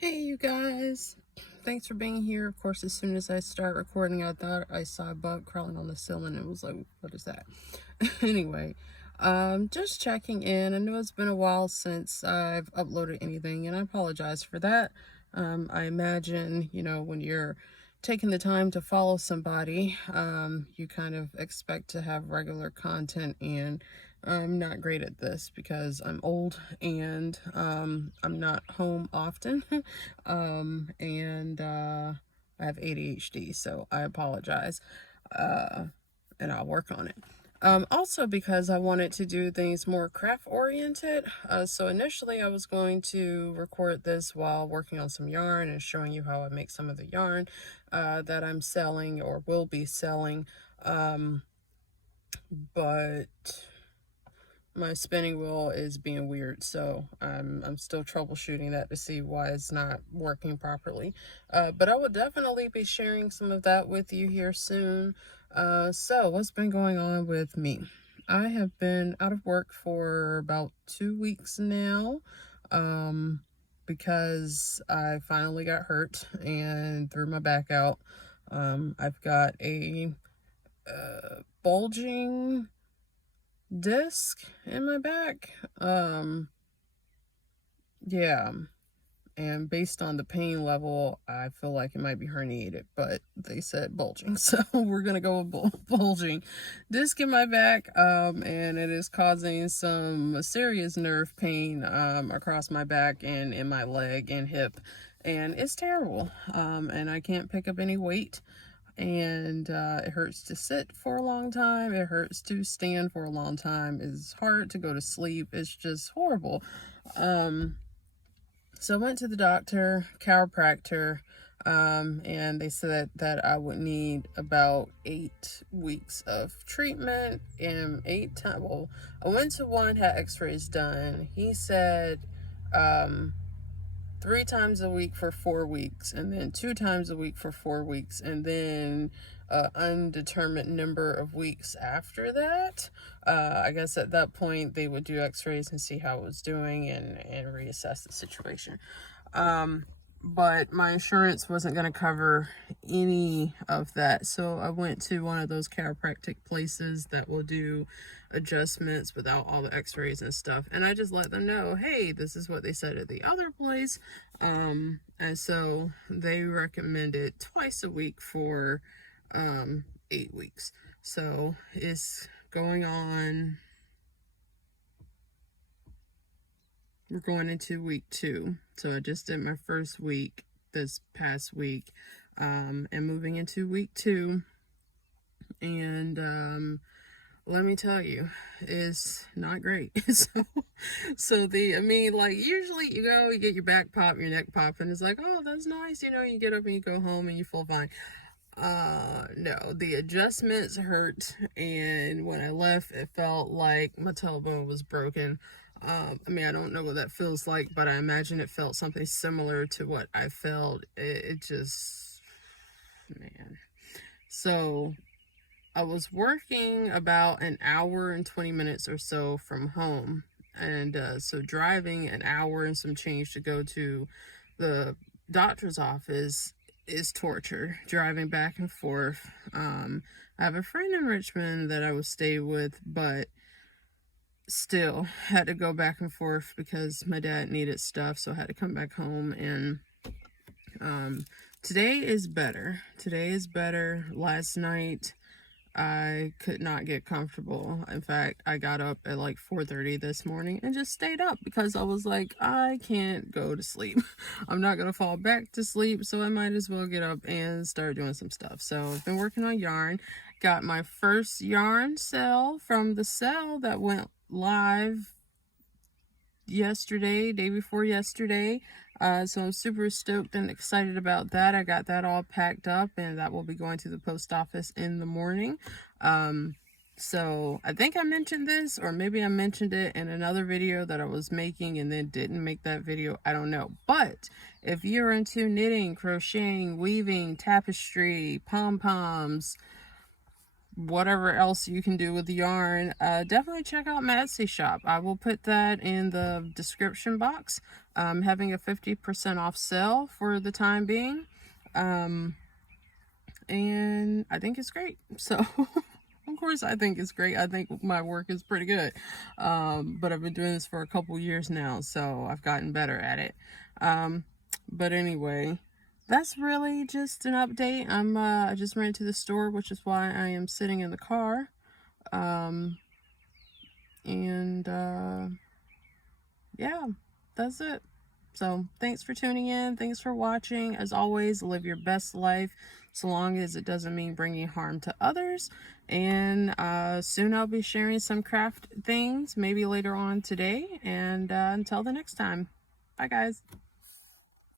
Hey you guys, thanks for being here. Of course, as soon as I start recording, I thought I saw a bug crawling on the ceiling and it was like, what is that? Anyway, just checking in. I know it's been a while since I've uploaded anything and I apologize for that. I imagine, when you're taking the time to follow somebody, you kind of expect to have regular content, and I'm not great at this because I'm old and I'm not home often. And I have ADHD, so I apologize. And I'll work on it. Also because I wanted to do things more craft oriented. So initially I was going to record this while working on some yarn and showing you how I make some of the yarn that I'm selling or will be selling. But my spinning wheel is being weird, so I'm still troubleshooting that to see why it's not working properly. But I will definitely be sharing some of that with you here soon. So what's been going on with me? I have been out of work for about 2 weeks now, because I finally got hurt and threw my back out. I've got a bulging disc in my back. Yeah, and based on the pain level, I feel like it might be herniated, but they said bulging, so we're gonna go with bulging disc in my back. And it is causing some serious nerve pain across my back and in my leg and hip, and it's terrible. And I can't pick up any weight, and it hurts to sit for a long time. It hurts to stand for a long time. It's hard to go to sleep. It's just horrible. So I went to the doctor, chiropractor, and they said that I would need about 8 weeks of treatment and 8 times. Well, I went to one, had x-rays done. He said 3 times a week for 4 weeks, and then 2 times a week for 4 weeks, and then undetermined number of weeks after that. I guess at that point they would do x-rays and see how it was doing and reassess the situation. But my insurance wasn't going to cover any of that, so I went to one of those chiropractic places that will do adjustments without all the x-rays and stuff, and I just let them know, hey, this is what they said at the other place. And so they recommended twice a week for 8 weeks. So it's going on, we're going into week 2. So I just did my first week this past week, and moving into week 2. And let me tell you, it's not great. Like, usually you go, you get your back pop, your neck pop, and it's like, oh, that's nice. You get up and you go home and you feel fine. No, the adjustments hurt, and when I left, it felt like my tailbone was broken. I don't know what that feels like, but I imagine it felt something similar to what I felt. It just, man. So I was working about an hour and 20 minutes or so from home. And so driving an hour and some change to go to the doctor's office is torture. Driving back and forth. I have a friend in Richmond that I would stay with, but still had to go back and forth because my dad needed stuff, so I had to come back home. And today is better. Last night I could not get comfortable. In fact, I got up at like 4:30 this morning and just stayed up because I was like, I can't go to sleep. I'm not going to fall back to sleep, so I might as well get up and start doing some stuff. So I've been working on yarn. Got my first yarn sale from the sale that went live yesterday, day before yesterday. So I'm super stoked and excited about that. I got that all packed up, and that will be going to the post office in the morning. So I think I mentioned this, or maybe I mentioned it in another video that I was making and then didn't make that video. I don't know. But if you're into knitting, crocheting, weaving, tapestry, pom-poms, whatever else you can do with the yarn, definitely check out my Etsy shop. I will put that in the description box. Having a 50% off sale for the time being. And I think it's great. So of course I think it's great. I think my work is pretty good. But I've been doing this for a couple years now, so I've gotten better at it. But anyway, that's really just an update. I just ran to the store, which is why I am sitting in the car. Yeah, that's it. So thanks for tuning in. Thanks for watching. As always, live your best life so long as it doesn't mean bringing harm to others. And soon I'll be sharing some craft things, maybe later on today. And until the next time, bye guys.